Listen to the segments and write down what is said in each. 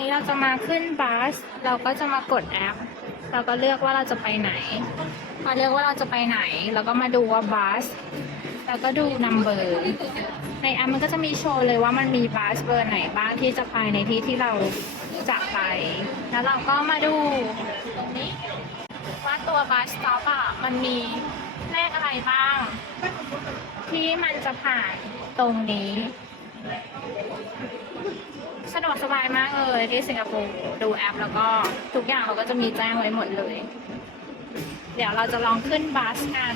นี้เราจะมาขึ้นบัส เราก็จะมากดแอป เราก็เลือกว่าเราจะไปไหนพอเลือกว่าเราจะไปไหน เราก็มาดูว่าบัส แล้วก็ดูนัมเบอร์ ในแอปมันก็จะมีโชว์เลยว่ามันมีบัสเบอร์ไหนบ้างที่จะไปในที่ที่เราจะไป แล้วเราก็มาดูตรงนี้ว่าตัวบัสสต็อปอะมันมีเลขอะไรบ้าง ที่มันจะผ่านตรงนี้ วกสบายมากเลยที่สิงคโปร์ดูแอป แล้วก็ทุกอย่างเราก็จะมีแจ้งไว้หมดเลย เดี๋ยวเราจะลองขึ้นบัสกัน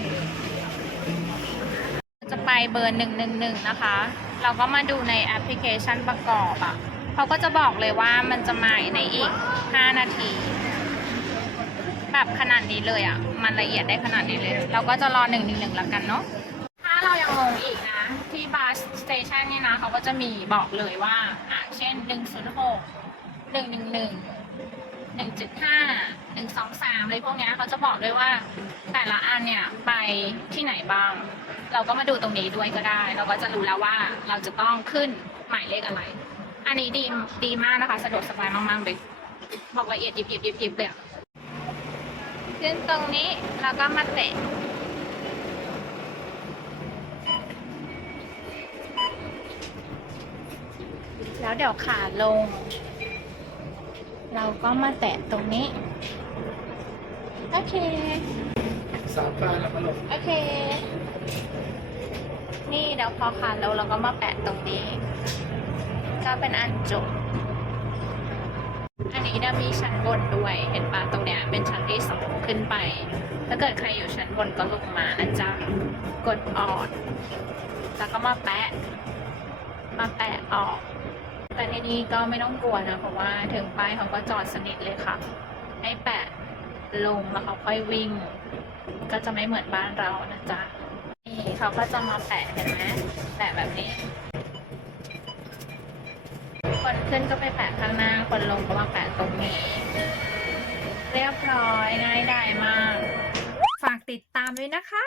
จะไปเบอร์หนึ่งหนึ่งหนึ่งนะคะ เราก็มาดูในแอปพลิเคชันประกอบอะ่ะเขาก็จะบอกเลยว่ามันจะมาในอีก 5 นาทีแบบขนาดนี้เลยอะ่ะ มันละเอียดได้ขนาดนี้เลย เราก็จะรอหนึ่งหนึ่งหนึ่งแล้วกันเนาะ ถ้อีกนะ ที่บัสสเตชันนี่นะเขาก็จะมีบอกเลยว่าอะเช่น 1 0 6 1 1 1 1 7 5 1 2 3อะไรพวกนี้เขาจะบอกด้วยว่าแต่ละอันเนี่ยไปที่ไหนบ้าง เราก็มาดูตรงนี้ด้วยก็ได้ เราก็จะรู้แล้วว่าเราจะต้องขึ้นหมายเลขอะไร อันนี้ดีดีมากนะคะสะดวกสบายมากๆเลยบอกละเอียดยิบยิบยิบยิบเลยขึ้นตรงนี้แล้วก็มาเตะ แล้วเดี๋ยวขาลง เราก็มาแตะตรงนี้ โอเค สามปลาแล้วมาลงโอเค นี่เดี๋ยวพอขาลงเราก็มาแปะตรงนี้ ก็เป็นอันจบ อันนี้เนี่ยมีชั้นบนด้วยเห็นปะตรงเนี้ยเป็นชั้นที่สองขึ้นไป ถ้าเกิดใครอยู่ชั้นบนก็ลงมานะจ๊ะกดออดแล้วก็มาแปะ มาแปะออก แต่ที่นี่ก็ไม่ต้องกลัวนะ เพราะว่าถึงป้ายเขาก็จอดสนิทเลยค่ะ ให้แปะลงแล้วเขาค่อยวิ่ง ก็จะไม่เหมือนบ้านเรานะจ๊ะนี่เขาก็จะมาแปะเห็นไหมแปะแบบนี้ คนขึ้นก็ไปแปะข้างหน้า คนลงก็มาแปะตรงนี้ เรียบร้อยง่ายดายมาก ฝากติดตามด้วยนะคะ